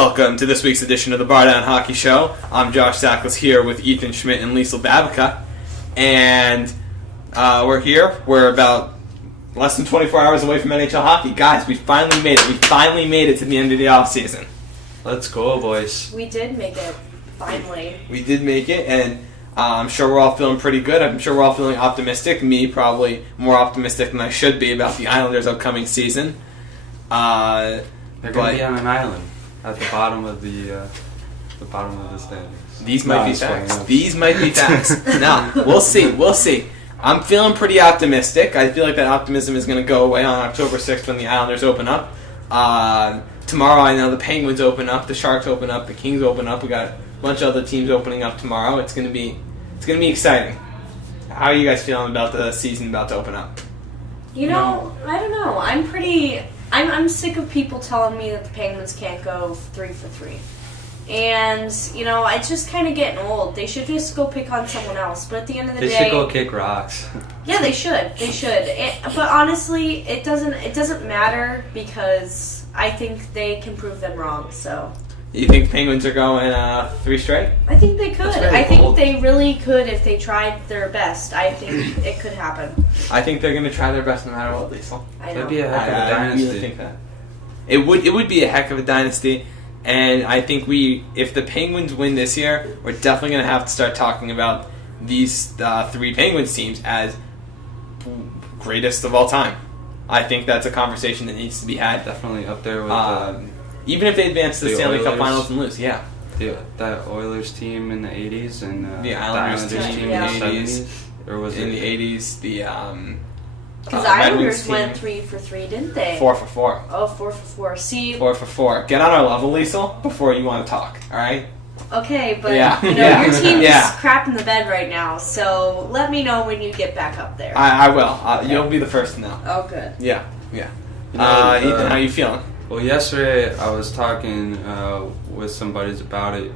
Welcome to this week's edition of the Bar Down Hockey Show. I'm Josh Zaklis here with Ethan Schmidt and Liesl Babica. And we're here. We're about less than 24 hours away from NHL hockey. Guys, we finally made it. We finally made it to the end of the offseason. Let's go, boys. We did make it, finally. We did make it, and I'm sure we're all feeling pretty good. I'm sure we're all feeling optimistic. Me, probably more optimistic than I should be about the Islanders' upcoming season. They're going to be on an island at the bottom of the standings. These might be facts. These might be facts. No, we'll see. We'll see. I'm feeling pretty optimistic. I feel like that optimism is going to go away on October 6th when the Islanders open up. Tomorrow, I know the Penguins open up, the Sharks open up, the Kings open up. We got a bunch of other teams opening up tomorrow. It's going to be exciting. How are you guys feeling about the season about to open up? I don't know. I'm sick of people telling me that the Penguins can't go 3 for 3. And, it's just kind of getting old. They should just go pick on someone else. But at the end of the day... They should go kick rocks. Yeah, they should. They should. But honestly, it doesn't matter because I think they can prove them wrong, so... You think Penguins are going 3 straight? I think they could. I think bold. they really could if they tried their best. I think it could happen. I think they're going to try their best no matter what, Liesl. I know. That'd be a heck of a dynasty. I really think that. It would be a heck of a dynasty, and I think if the Penguins win this year, we're definitely going to have to start talking about these 3 Penguins teams as greatest of all time. I think that's a conversation that needs to be had. Definitely up there with... even if they advance to the Stanley Cup Finals and lose, yeah. That Oilers team in the 80s and the Islanders team in the 80s. Or was in it? the 80s, the because the Islanders went 3 for 3, didn't they? 4 for 4. Oh, 4 for 4. See, 4 for 4. Get on our level, Liesl, before you want to talk. All right. Okay, but Yeah. your team Yeah. is crap in the bed right now. So let me know when you get back up there. I will. You'll be the first to know. Oh, good. Yeah. You Ethan, know, how you feeling? Well, yesterday I was talking with some buddies about it,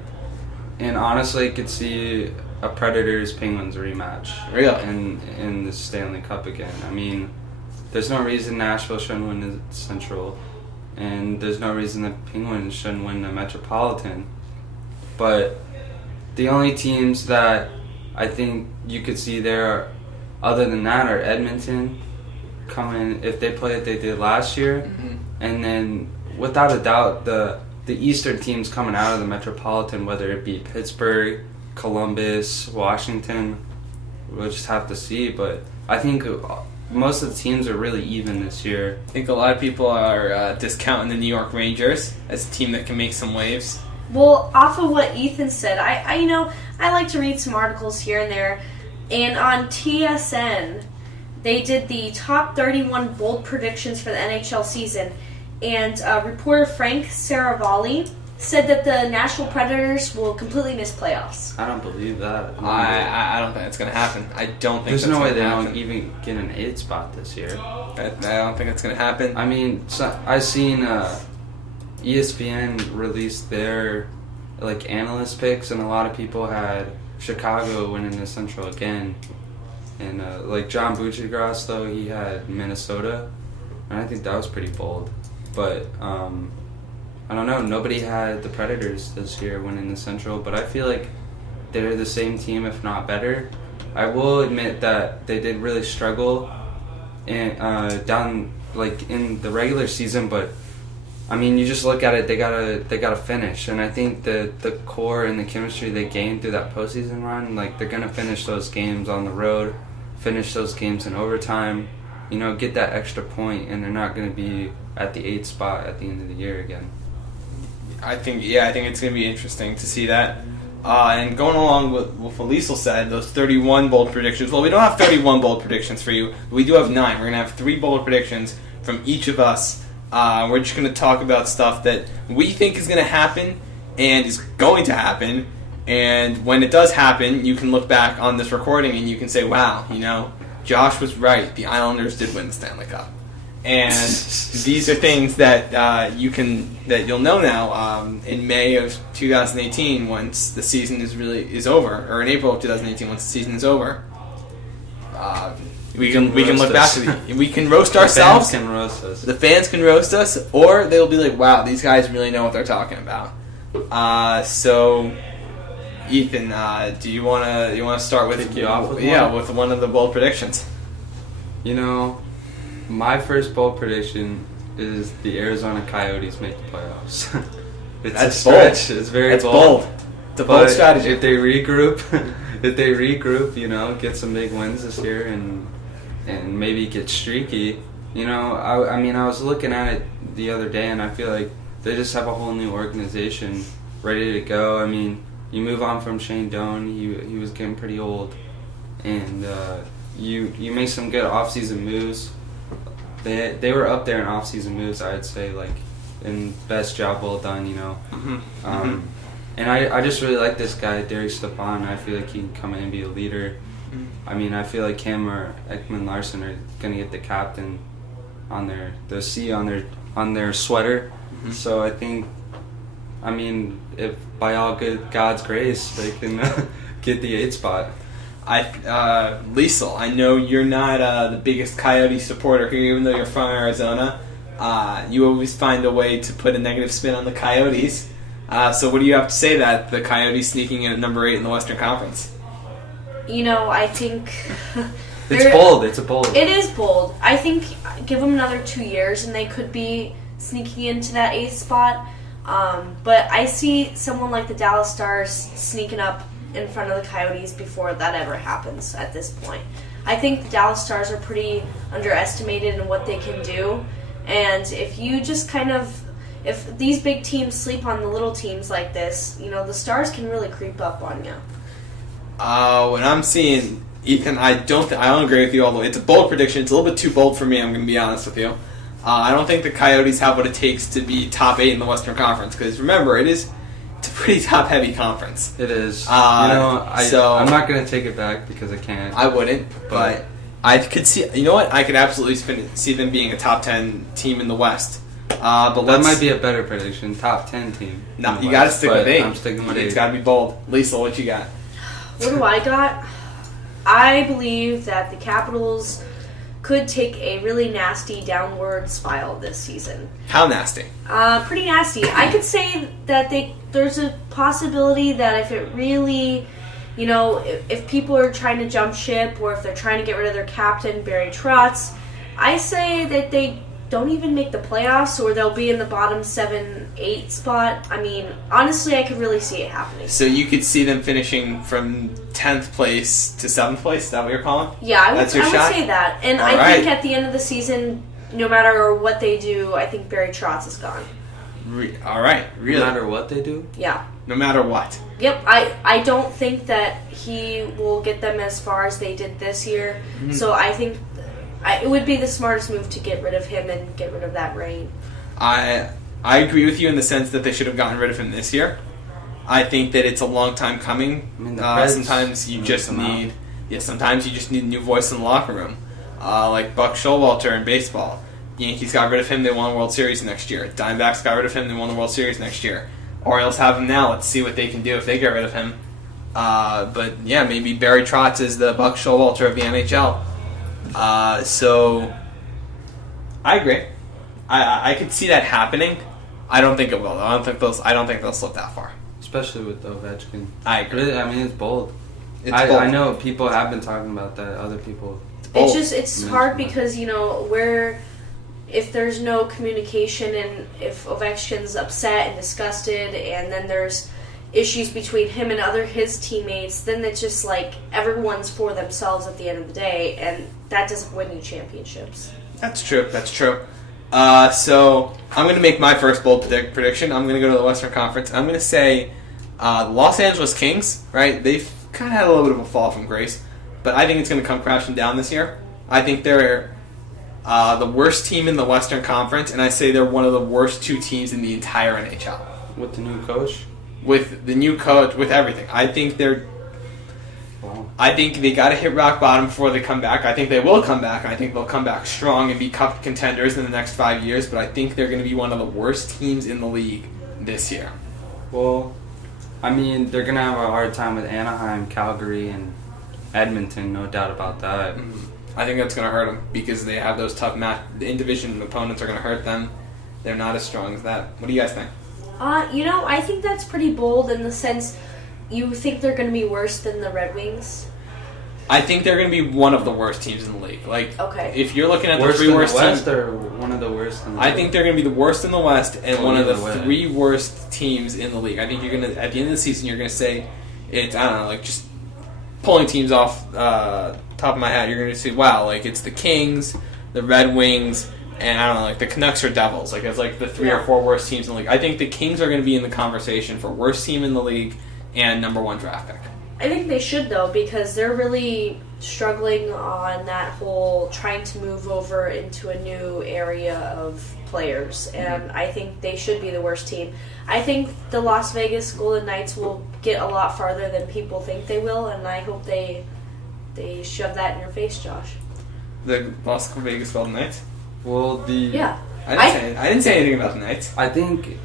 and honestly, I could see a Predators-Penguins rematch. Really? In the Stanley Cup again. I mean, there's no reason Nashville shouldn't win the Central, and there's no reason the Penguins shouldn't win the Metropolitan. But the only teams that I think you could see there, other than that, are Edmonton coming if they play what they did last year. Mm-hmm. And then, without a doubt, the Eastern teams coming out of the Metropolitan, whether it be Pittsburgh, Columbus, Washington, we'll just have to see. But I think most of the teams are really even this year. I think a lot of people are discounting the New York Rangers as a team that can make some waves. Well, off of what Ethan said, I like to read some articles here and there, and on TSN, they did the top 31 bold predictions for the NHL season. And reporter Frank Saravalli said that the Nashville Predators will completely miss playoffs. I don't believe that. I don't think it's going to happen. I don't think There's that's no way gonna they happen. don't even get an 8 spot this year. I don't think it's going to happen. I mean, I seen ESPN released their analyst picks, and a lot of people had Chicago winning the Central again. And John Buccigross, though, he had Minnesota, and I think that was pretty bold. But I don't know. Nobody had the Predators this year winning the Central, but I feel like they're the same team, if not better. I will admit that they did really struggle down in the regular season, but I mean, you just look at it, they gotta finish, and I think the core and the chemistry they gained through that postseason run, they're gonna finish those games on the road, finish those games in overtime, get that extra point, and they're not gonna be at the 8th spot at the end of the year again. I think it's going to be interesting to see that. And going along with what Liesl said, those 31 bold predictions. Well, we don't have 31 bold predictions for you. We do have 9. We're going to have 3 bold predictions from each of us. We're just going to talk about stuff that we think is going to happen and is going to happen. And when it does happen, you can look back on this recording and you can say, wow, Josh was right. The Islanders did win the Stanley Cup. And these are things that you'll know now in May of 2018 once the season is over, or in April of 2018 once the season is over. We can look back roast to we can roast The ourselves. fans can roast us. The fans can roast us, or they'll be like, "Wow, these guys really know what they're talking about." So, Ethan, do you wanna start with Kick you off with one? with one of the bold predictions? You know, my first bold prediction is the Arizona Coyotes make the playoffs. It's That's a stretch. bold. It's very That's bold. bold. It's a bold But strategy. If they regroup, you know, get some big wins this year and maybe get streaky. You know, I mean, I was looking at it the other day, and I feel like they just have a whole new organization ready to go. I mean, you move on from Shane Doan; he was getting pretty old, and you make some good offseason moves. They were up there in offseason moves, I'd say, like, in best job well done, you know. And I just really like this guy, Derek Stepan. I feel like he can come in and be a leader. I mean, I feel like him or Ekman Larson are gonna get the captain on the C on their sweater. So I think, I mean, if by all God's grace they can get the 8th spot. Liesl, I know you're not the biggest Coyote supporter here, even though you're from Arizona. You always find a way to put a negative spin on the Coyotes. So what do you have to say that the Coyotes sneaking in at number 8 in the Western Conference? You know, I think It's bold. It's a bold. It is bold. I think give them another 2 years and they could be sneaking into that 8th spot. But I see someone like the Dallas Stars sneaking up in front of the Coyotes before that ever happens at this point. I think the Dallas Stars are pretty underestimated in what they can do. And if you just if these big teams sleep on the little teams like this, you know, the Stars can really creep up on you. When I'm seeing Ethan, I don't agree with you all the way. It's a bold prediction. It's a little bit too bold for me. I'm going to be honest with you. I don't think the Coyotes have what it takes to be top 8 in the Western Conference. Because remember, it's a pretty top heavy conference. It is. So I'm not going to take it back because I can't. I wouldn't, but I could see. You know what? I could absolutely see them being a top 10 team in the West. But that might be a better prediction. Top 10 team. No, you got to stick with 8. I'm sticking with 8. It's got to be bold. Liesl, what you got? What do I got? I believe that the Capitals could take a really nasty downward spiral this season. How nasty? Pretty nasty. I could say that there's a possibility that if it really, you know, if people are trying to jump ship or if they're trying to get rid of their captain, Barry Trotz, I say that they don't even make the playoffs or they'll be in the bottom 7-8 spot. I mean, honestly, I could really see it happening. So you could see them finishing from 10th place to 7th place? Is that what you're calling? Yeah, I would That's your shot? say that. And All I right. think at the end of the season, no matter what they do, I think Barry Trotz is gone. All right, really? No matter what they do? Yeah. No matter what. Yep, I don't think that he will get them as far as they did this year. Mm-hmm. So I think it would be the smartest move to get rid of him and get rid of that reign. I agree with you in the sense that they should have gotten rid of him this year. I think that it's a long time coming. I mean, the Preds sometimes you just come out. need sometimes you just need a new voice in the locker room. Like Buck Showalter in baseball. Yankees got rid of him, they won the World Series next year. Diamondbacks got rid of him, they won the World Series next year. Orioles have him now. Let's see what they can do if they get rid of him. But yeah, maybe Barry Trotz is the Buck Showalter of the NHL. So I agree. I could see that happening. I don't think it will. Though. I don't think they'll slip that far. Especially with Ovechkin. I agree. Really, I mean, it's bold. It's bold. I know people have been talking about that. Other people. bold. It's hard because, you know, if there's no communication and if Ovechkin's upset and disgusted and then there's issues between him and his teammates, then it's just like everyone's for themselves at the end of the day, and that doesn't win you championships. That's true. So I'm going to make my first bold prediction. I'm going to go to the Western Conference. I'm going to say the Los Angeles Kings, right? They've kind of had a little bit of a fall from grace, but I think it's going to come crashing down this year. I think they're the worst team in the Western Conference, and I say they're one of the worst 2 teams in the entire NHL. With the new coach? With the new coach, with everything. I think they got to hit rock bottom before they come back. I think they will come back. I think they'll come back strong and be cup contenders in the next 5 years, but I think they're going to be one of the worst teams in the league this year. Well, I mean, they're going to have a hard time with Anaheim, Calgary, and Edmonton, no doubt about that. I think that's going to hurt them because they have those tough in-division opponents are going to hurt them. They're not as strong as that. What do you guys think? I think that's pretty bold in the sense you think they're going to be worse than the Red Wings. I think they're going to be one of the worst teams in the league. Like, okay. If you're looking at worst the three worst West teams, or one of the worst in the I league? think they're going to be the worst in the West and one of the way. 3 worst teams in the league. I think you're going to, at the end of the season, you're going to say it's, I don't know, like just pulling teams off top of my head. You're going to say, wow, like it's the Kings, the Red Wings, and I don't know, like the Canucks or Devils. Like it's like the 3 or 4 worst teams in the league. I think the Kings are going to be in the conversation for worst team in the league and number 1 draft pick. I think they should, though, because they're really struggling on that whole trying to move over into a new area of players, and I think they should be the worst team. I think the Las Vegas Golden Knights will get a lot farther than people think they will, and I hope they shove that in your face, Josh. The Las Vegas Golden Knights? Well, Yeah. I didn't say anything about the Knights. I think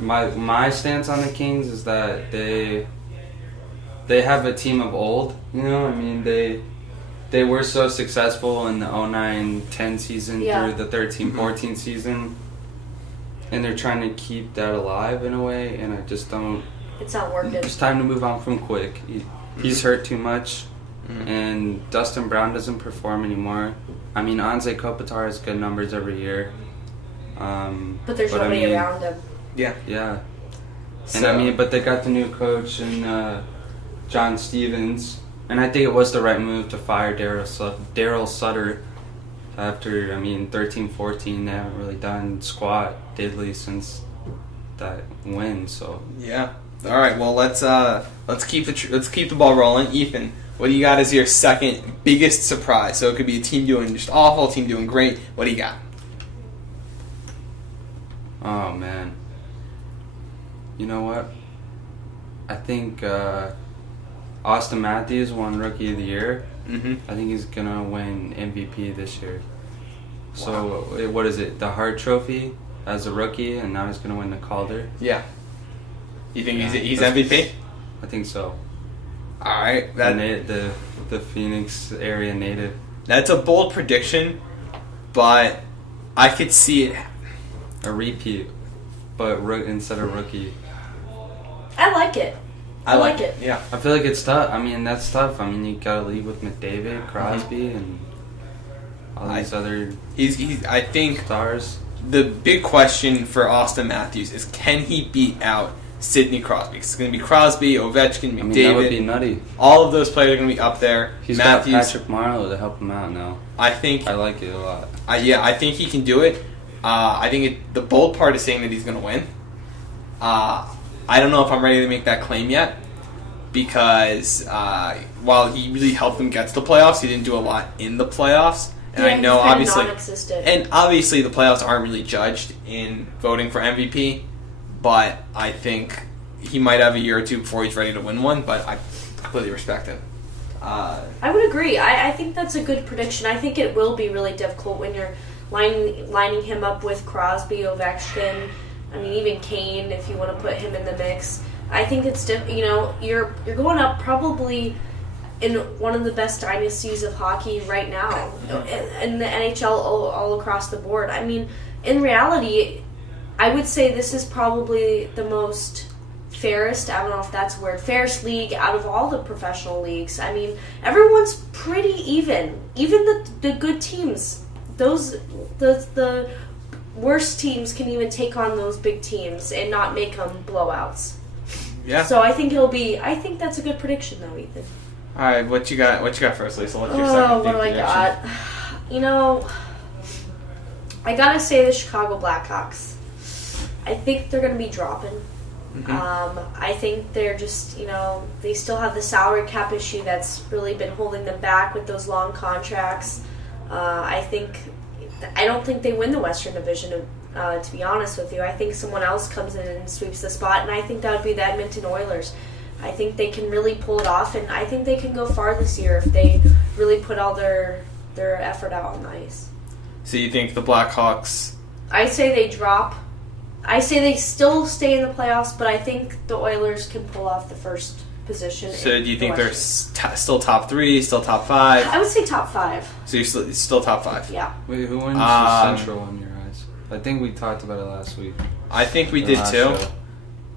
my stance on the Kings is that they have a team of old. You know, I mean, they were so successful in the 09-10 season through the 13-14 season, and they're trying to keep that alive in a way, and I just don't. It's not working. It's time to move on from Quick. He's hurt too much, and Dustin Brown doesn't perform anymore. I mean, Anze Kopitar has good numbers every year. But there's nobody around him. Yeah. Yeah. So, And but they got the new coach and John Stevens, and I think it was the right move to fire Daryl Sutter after 13-14. They haven't really done squat diddly since that win. So yeah. All right. Well, let's keep the ball rolling. Ethan, what do you got as your second biggest surprise? So it could be a team doing just awful, a team doing great. What do you got? oh man, you know what? I think Austin Matthews won Rookie of the Year. Mm-hmm. I think he's gonna win MVP this year. So what is it? The Hart Trophy as a rookie, and now he's gonna win the Calder. Yeah. You think he's That's- MVP? I think so. All right. The Phoenix area native. That's a bold prediction, but I could see it. A repeat, but instead of rookie. I like it. I like it. Yeah. I feel like it's tough. I mean, that's tough. I mean, you gotta lead with McDavid, Crosby, and all these other I think stars. the big question for Austin Matthews is, can he beat out Sidney Crosby? It's going to be Crosby, Ovechkin, McDavid. That would be nutty. All of those players are going to be up there. He's Matthews, got Patrick Marleau to help him out now. I think. I like it a lot. I think he can do it. I think the bold part is saying that he's going to win. I don't know if I'm ready to make that claim yet, because while he really helped them get to the playoffs, he didn't do a lot in the playoffs. And I know obviously the playoffs aren't really judged in voting for MVP, but I think he might have a year or two before he's ready to win one, but I completely respect it. I would agree. I think that's a good prediction. I think it will be really difficult when you're lining him up with Crosby, Ovechkin, I mean even Kane if you want to put him in the mix. I think it's you're going up probably in one of the best dynasties of hockey right now in the NHL all across the board. I mean, in reality, I would say this is probably the most fairest, I don't know if that's a word, fairest league out of all the professional leagues. I mean, everyone's pretty even. Even the good teams, the worst teams can even take on those big teams and not make them blowouts. Yeah. So I think that's a good prediction though, Ethan. All right, what you got first, Liesl? What's your second What big do I prediction? got? I gotta say the Chicago Blackhawks. I think they're gonna be dropping. Mm-hmm. I think they're just, they still have the salary cap issue that's really been holding them back with those long contracts. I don't think they win the Western Division, to be honest with you. I think someone else comes in and sweeps the spot, and I think that would be the Edmonton Oilers. I think they can really pull it off, and I think they can go far this year if they really put all their effort out on the ice. So you think the Blackhawks... I say they drop. I say they still stay in the playoffs, but I think the Oilers can pull off the first position. So in do you the think they're Western. still top 3, still top 5? I would say top 5. So you're still top 5? Yeah. Wait, who wins the Central in your eyes? I think we talked about it last week. I think we The did last too. show.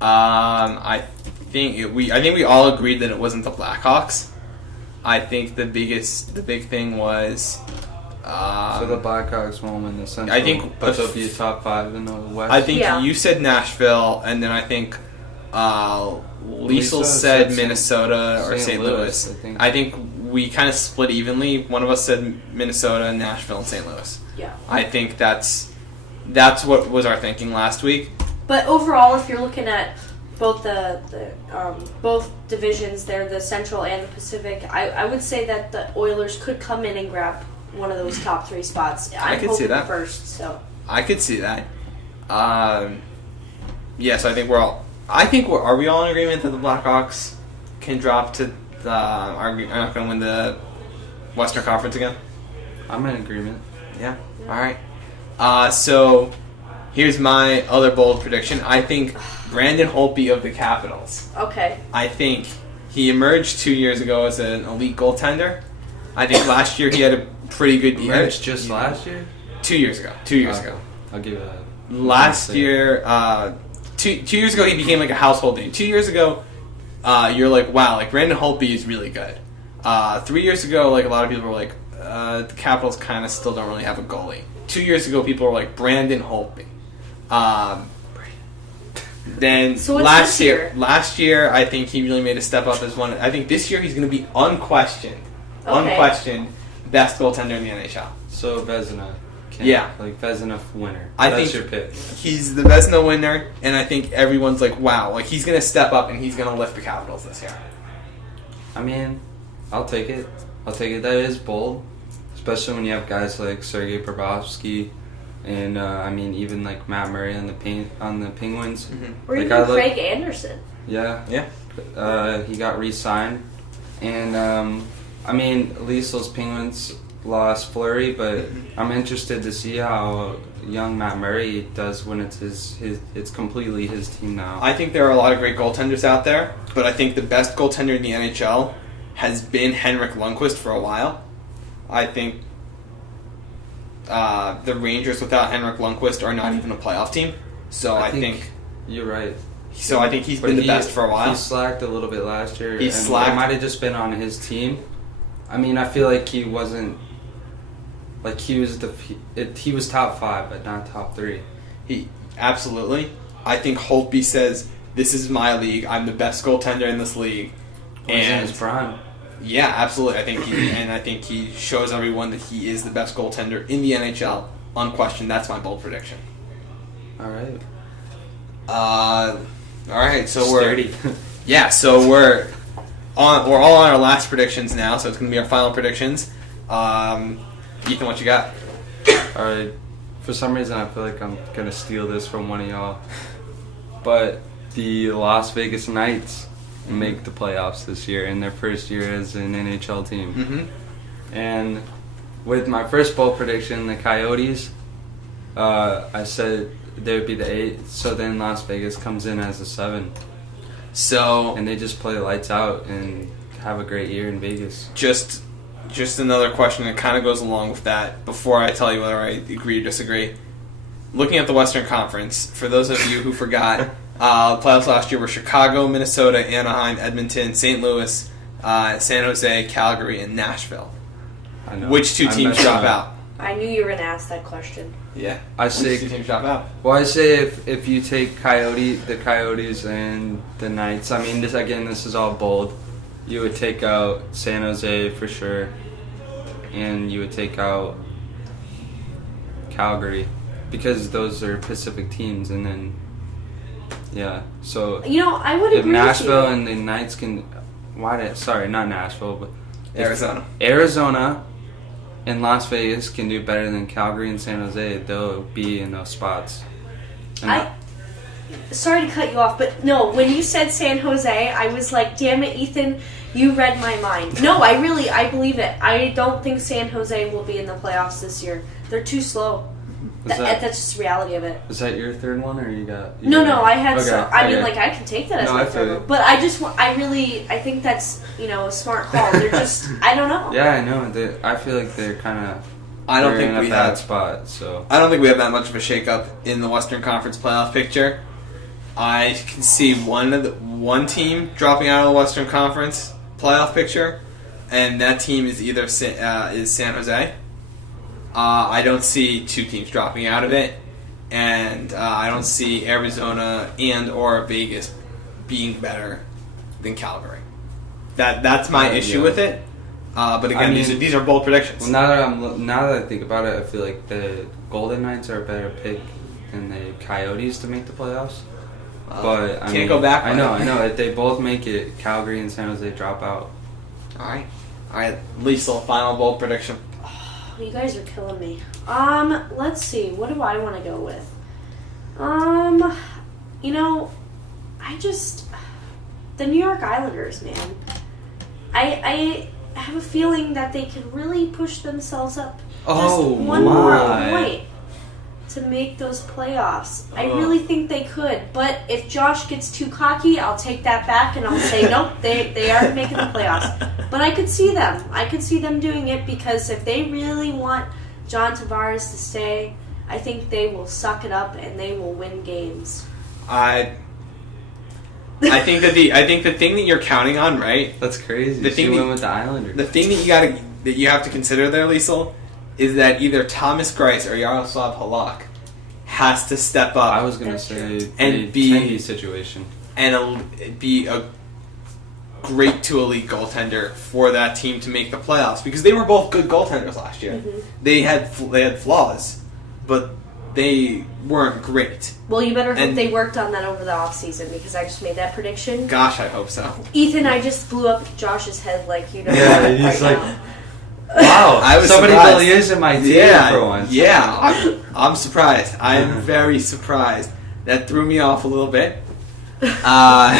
I think we all agreed that it wasn't the Blackhawks. I think the big thing was. So the Blackhawks won't win the Central. I think but they'll be top 5 in the West. I think Yeah. you said Nashville, and then I think Liesl Liesl said said Minnesota or St. Louis. I I think we kind of split evenly. One of us said Minnesota, Nashville, and St. Louis. Yeah. I think that's what was our thinking last week. But overall, if you're looking at both both divisions there, the Central and the Pacific, I would say that the Oilers could come in and grab one of those top 3 spots. I'm could see hoping that. first. So I could see that. So I think we're all. Are we all in agreement that the Blackhawks can drop to the? Are not going to win the Western Conference again? I'm in agreement. Yeah. All right. So here's my other bold prediction. I think Brandon Holtby of the Capitals. okay. I think he emerged 2 years ago as an elite goaltender. I think last year he had a pretty good year. Emerged just last year? 2 years ago. 2 years ago. I'll give it that. Last year, 2 years ago, he became like a household name. 2 years ago, you're like, wow, like Brandon Holtby is really good. 3 years ago, like a lot of people were like, the Capitals kind of still don't really have a goalie. 2 years ago, people were like Brandon Holtby. Then So what's last this year, year? last year, I think he really made a step up as one. I think this year he's going to be unquestioned best goaltender in the NHL. So Vezina. Yeah. Like Vezina winner. I That's think your pick. he's the Vezina winner, and I think everyone's like, wow, like he's going to step up and he's going to lift the Capitals this year. I mean, I'll take it. That is bold. Especially when you have guys like Sergei Bobrovsky and, even like Matt Murray on the Penguins. Mm-hmm. Or Like, even I look- Craig Anderson. Yeah. Yeah. He got re-signed. And, Liesl's Penguins lost Fleury, but I'm interested to see how young Matt Murray does when it's completely his team now. I think there are a lot of great goaltenders out there, but I think the best goaltender in the NHL has been Henrik Lundqvist for a while. I think the Rangers without Henrik Lundqvist are not even a playoff team. So I think you're right. So I think he's But been the best for a He while. slacked a little bit last year. He and slacked. It might have just been on his team. I mean, I feel like he wasn't. Like he was he was top 5, but not top 3. He absolutely. I think Holtby says, "This is my league. I'm the best goaltender in this league." He's in And his prime. yeah, absolutely. I think he shows everyone that he is the best goaltender in the NHL, unquestioned. That's my bold prediction. All right. All right. So Sturdy. we're all on our last predictions now. So it's going to be our final predictions. Ethan, what you got? All right. For some reason, I feel like I'm gonna steal this from one of y'all, but the Las Vegas Knights make the playoffs this year in their first year as an NHL team. Mm-hmm. And with my first bold prediction, the Coyotes, I said they would be the 8. So then Las Vegas comes in as a 7, So and they just play lights out and have a great year in Vegas. just another question that kind of goes along with that. Before I tell you whether I agree or disagree, looking at the Western Conference, for those of you who forgot, playoffs last year were Chicago, Minnesota, Anaheim, Edmonton, St. Louis, San Jose, Calgary, and Nashville. I know. Which 2 I'm teams messing drop up. out? I knew you were going to ask that question. Yeah. I Which say 2 teams drop out? Well, I say if you take the Coyotes and the Knights, I mean, this is all bold. You would take out San Jose for sure, and you would take out Calgary because those are Pacific teams, and then so I would if agree Nashville with you. and the Knights can, sorry, not Nashville, but if Arizona and Las Vegas can do better than Calgary and San Jose, they'll be in those spots. And Sorry to cut you off, but no, when you said San Jose, I was like, damn it, Ethan, you read my mind. No, I believe it. I don't think San Jose will be in the playoffs this year. They're too slow. That's just the reality of it. Is that your third one, or you got? No, I had okay, so. I mean, okay. like I can take that as No, my I feel third you. one, but I think that's a smart call. They're just I don't know. Yeah, I know. I feel like they're kind of. I don't think in a we bad have. spot. So I don't think we have that much of a shakeup in the Western Conference playoff picture. I can see one team dropping out of the Western Conference playoff picture, and that team is either San Jose. I don't see two teams dropping out of it, and I don't see Arizona and or Vegas being better than Calgary. That's my issue with it. But again, I mean, these are bold predictions. well, now that I think about it, I feel like the Golden Knights are a better pick than the Coyotes to make the playoffs. But I can't mean, go back. I know. If they both make it, Calgary and San Jose drop out. All right. Liesl, final bold prediction. You guys are killing me. Let's see. What do I want to go with? The New York Islanders, man. I have a feeling that they can really push themselves up just one more point to make those playoffs. I really think they could. But if Josh gets too cocky, I'll take that back and I'll say, nope, they aren't making the playoffs. But I could see them. I could see them doing it because if they really want John Tavares to stay, I think they will suck it up and they will win games. I think the thing that you're counting on, right? That's crazy. The thing went with the Islanders. The thing that you have to consider there, Liesl, is that either Thomas Greiss or Yaroslav Halak has to step up. I was gonna say and the be Tendy situation and be a great to elite goaltender for that team to make the playoffs because they were both good goaltenders last year. Mm-hmm. They had flaws, but they weren't great. Well, you better hope they worked on that over the offseason because I just made that prediction. Gosh, I hope so. Ethan, I just blew up Josh's head Yeah, he's right like, now. wow, I was somebody surprised. believes in my team for once. Yeah, I'm surprised. I'm very surprised. That threw me off a little bit. Not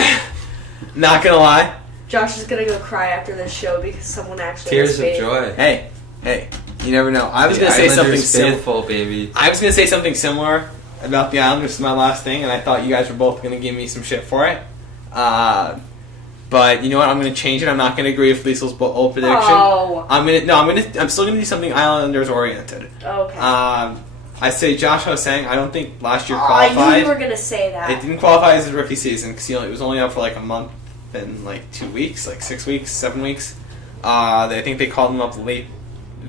gonna lie. Josh is gonna go cry after this show because someone actually Tears has of faith. joy. Hey, you never know. I was The gonna say something Islanders similar. faithful, baby. I was gonna say something similar about the Islanders. This is my last thing, and I thought you guys were both gonna give me some shit for it. But you know what? I'm gonna change it. I'm not gonna agree with Liesl's old prediction. Oh. I'm still gonna do something Islanders oriented. Okay. I say Josh Ho-Sang. I don't think last year I qualified. knew you were gonna say that. It didn't qualify as his rookie season because it was only out for like a month and like 2 weeks, like 6 weeks, 7 weeks. I think they called him up late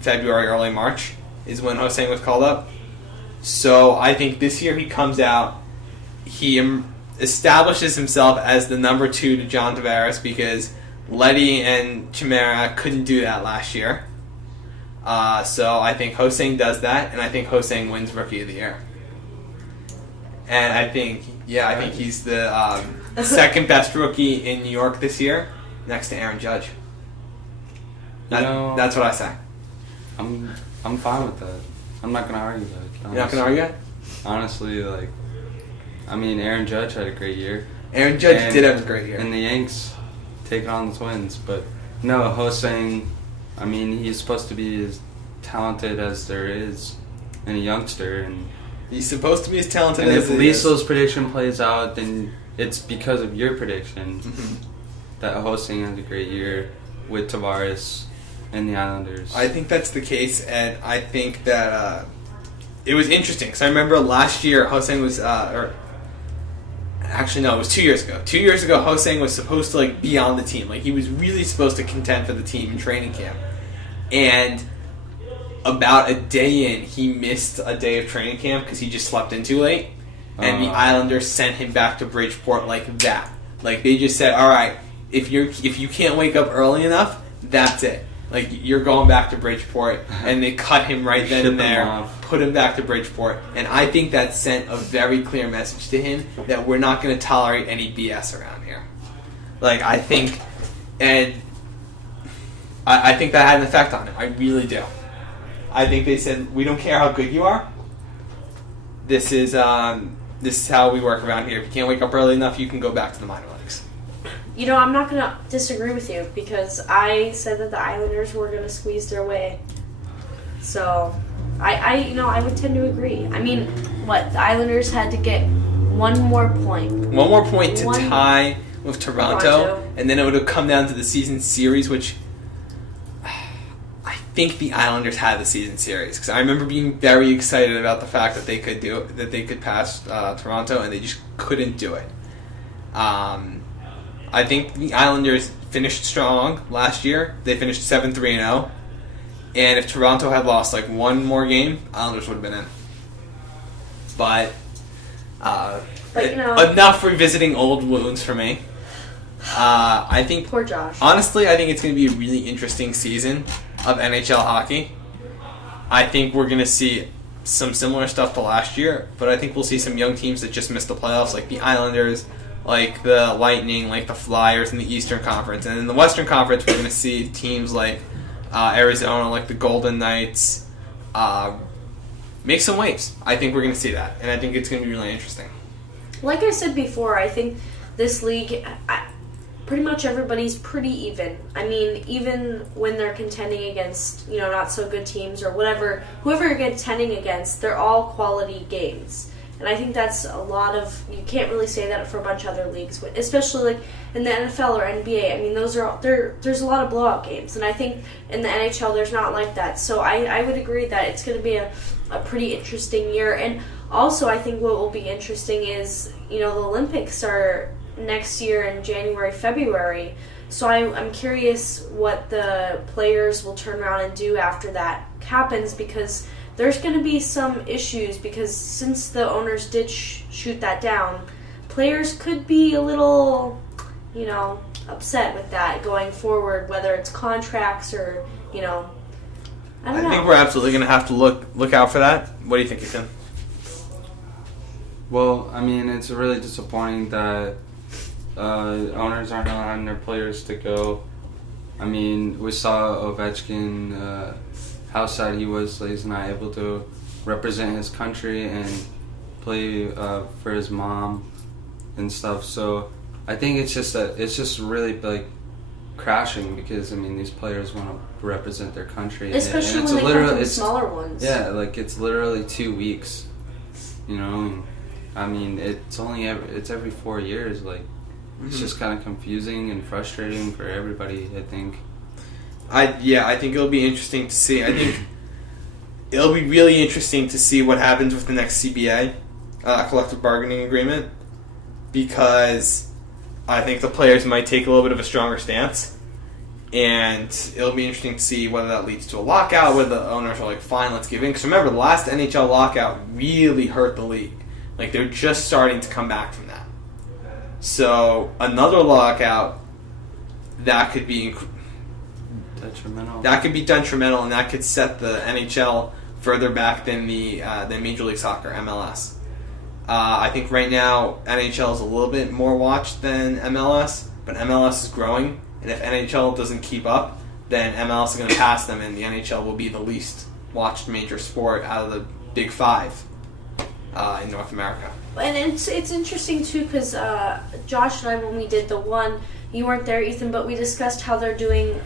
February, early March is when Ho-Sang was called up. So I think this year he comes out, he establishes himself as the number 2 to John Tavares because Leddy and Chimera couldn't do that last year. So I think Ho-Sang does that, and I think Ho-Sang wins Rookie of the Year. And I think he's the second best rookie in New York this year, next to Aaron Judge. That's what I say. I'm fine with that. I'm not gonna argue that. You're not gonna argue it? Honestly, Aaron Judge had a great year. Aaron Judge did have a great year. And the Yanks taking on the Twins, but no, Ho-Sang, he's supposed to be as talented as there is in a youngster, and he's supposed to be as talented and as if he is. Liesl's prediction plays out, then it's because of your prediction that Ho-Sang has a great year with Tavares and the Islanders. I think that's the case, and I think that it was interesting because I remember last year Ho-Sang was, actually no, it was 2 years ago. 2 years ago, Ho-Sang was supposed to be on the team. He was really supposed to contend for the team in training camp, and about a day in, he missed a day of training camp because he just slept in too late, and the Islanders sent him back to Bridgeport like that. They just said, all right, if you can't wake up early enough, that's it. You're going back to Bridgeport, and they cut him right then and there, put him back to Bridgeport, and I think that sent a very clear message to him that we're not going to tolerate any BS around here. I think, and I think that had an effect on him. I really do. I think they said, we don't care how good you are. This is how we work around here. If you can't wake up early enough, you can go back to the minor leagues. I'm not going to disagree with you because I said that the Islanders were going to squeeze their way. So, I would tend to agree. I mean, the Islanders had to get one more point. One more point to tie with Toronto, and then it would have come down to the season series, which I think the Islanders had the season series because I remember being very excited about the fact that they could pass Toronto, and they just couldn't do it. I think the Islanders finished strong last year. They finished 7-3-0. And if Toronto had lost like one more game, Islanders would have been in. But enough revisiting old wounds for me. I think poor Josh. Honestly, I think it's going to be a really interesting season of NHL hockey. I think we're going to see some similar stuff to last year, but I think we'll see some young teams that just missed the playoffs, like the Islanders, like the Lightning, like the Flyers in the Eastern Conference. And in the Western Conference, we're going to see teams like Arizona, like the Golden Knights, make some waves. I think we're going to see that, and I think it's going to be really interesting. Like I said before, I think this league, pretty much everybody's pretty even. I mean, even when they're contending against, not so good teams or whatever, whoever you're contending against, they're all quality games. And I think that's a lot of, you can't really say that for a bunch of other leagues, especially like in the NFL or NBA. I mean, there's a lot of blowout games, and I think in the NHL there's not like that. So I would agree that it's going to be a pretty interesting year. And also I think what will be interesting is, the Olympics are next year in January, February. So I'm curious what the players will turn around and do after that happens, because there's going to be some issues, because since the owners did shoot that down, players could be a little, upset with that going forward, whether it's contracts or, I don't know. I think we're absolutely going to have to look out for that. What do you think, Ethan? Well, I mean, it's really disappointing that owners aren't allowing their players to go. I mean, we saw Ovechkin, how sad he was that he's not able to represent his country and play for his mom and stuff. So I think it's just really like crashing, because I mean, these players want to represent their country, especially and when they come from the smaller ones. Yeah, like it's literally 2 weeks, And, I mean, it's every 4 years. Like, it's just kind of confusing and frustrating for everybody, I think. I think it'll be interesting to see. I think it'll be really interesting to see what happens with the next CBA, collective bargaining agreement, because I think the players might take a little bit of a stronger stance, and it'll be interesting to see whether that leads to a lockout, whether the owners are like, fine, let's give in. Because remember, the last NHL lockout really hurt the league. Like, they're just starting to come back from that. So another lockout, that could be detrimental. That could be detrimental, and that could set the NHL further back than than Major League Soccer, MLS. I think right now NHL is a little bit more watched than MLS, but MLS is growing, and if NHL doesn't keep up, then MLS is going to pass them, and the NHL will be the least watched major sport out of the Big Five in North America. And it's interesting too, because Josh and I, when we did the one, you weren't there, Ethan, but we discussed how they're doing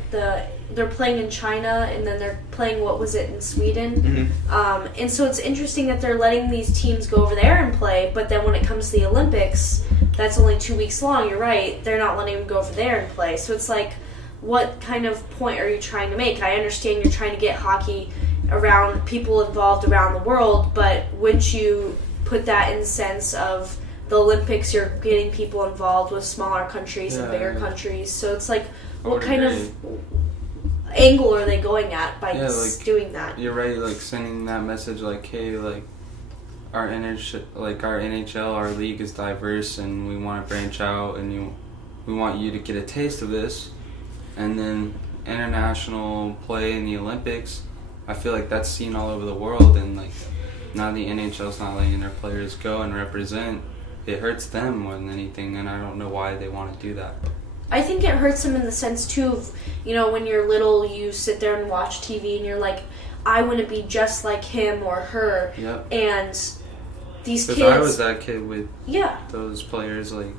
they're playing in China, and then they're playing, in Sweden. Mm-hmm. And so it's interesting that they're letting these teams go over there and play, but then when it comes to the Olympics, that's only 2 weeks long, you're right, they're not letting them go over there and play. So it's like, what kind of point are you trying to make? I understand you're trying to get hockey around, people involved around the world, but wouldn't you put that in the sense of the Olympics, you're getting people involved with smaller countries and bigger countries. So it's like, what kind of angle are they going at by doing that? You're right, like sending that message like, hey, like our NHL, our league is diverse, and we want to branch out, and we want you to get a taste of this. And then international play in the Olympics, I feel like that's seen all over the world, and like now the NHL's not letting their players go and represent. It hurts them more than anything, and I don't know why they want to do that. I think it hurts them in the sense, too, of, when you're little, you sit there and watch TV, and you're like, I want to be just like him or her. Yep. And these kids... Because I was that kid with those players, like...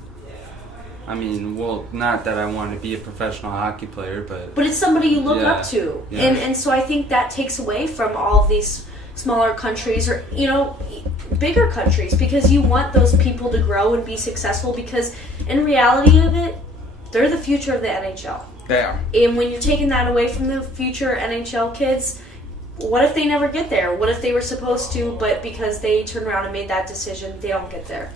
I mean, well, not that I wanted to be a professional hockey player, but... But it's somebody you look up to. Yeah. And so I think that takes away from all of these smaller countries or, bigger countries, because you want those people to grow and be successful, because in reality of it, they're the future of the NHL. They are. And when you're taking that away from the future NHL kids, what if they never get there? What if they were supposed to, but because they turned around and made that decision, they don't get there?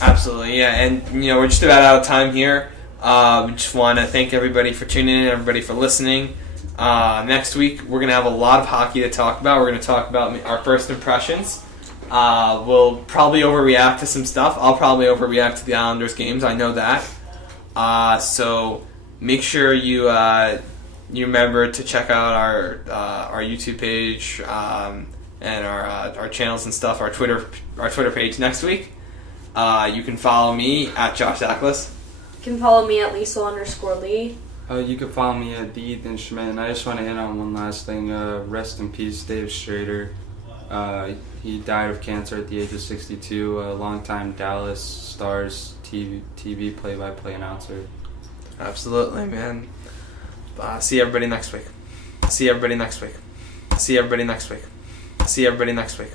Absolutely, yeah. And, we're just about out of time here. We just want to thank everybody for tuning in, everybody for listening. Next week, we're going to have a lot of hockey to talk about. We're going to talk about our first impressions. We'll probably overreact to some stuff. I'll probably overreact to the Islanders games. I know that. So make sure you remember to check out our YouTube page and our channels and stuff. Our Twitter page next week. You can follow me at Josh Zaklis. You can follow me at Liesl_Lee. You can follow me at the Ethan Schmidt. And I just want to hit on one last thing. Rest in peace, Dave Strader. He died of cancer at the age of 62. A longtime Dallas Stars TV play-by-play announcer. Absolutely, man. See everybody next week. See everybody next week. See everybody next week. See everybody next week.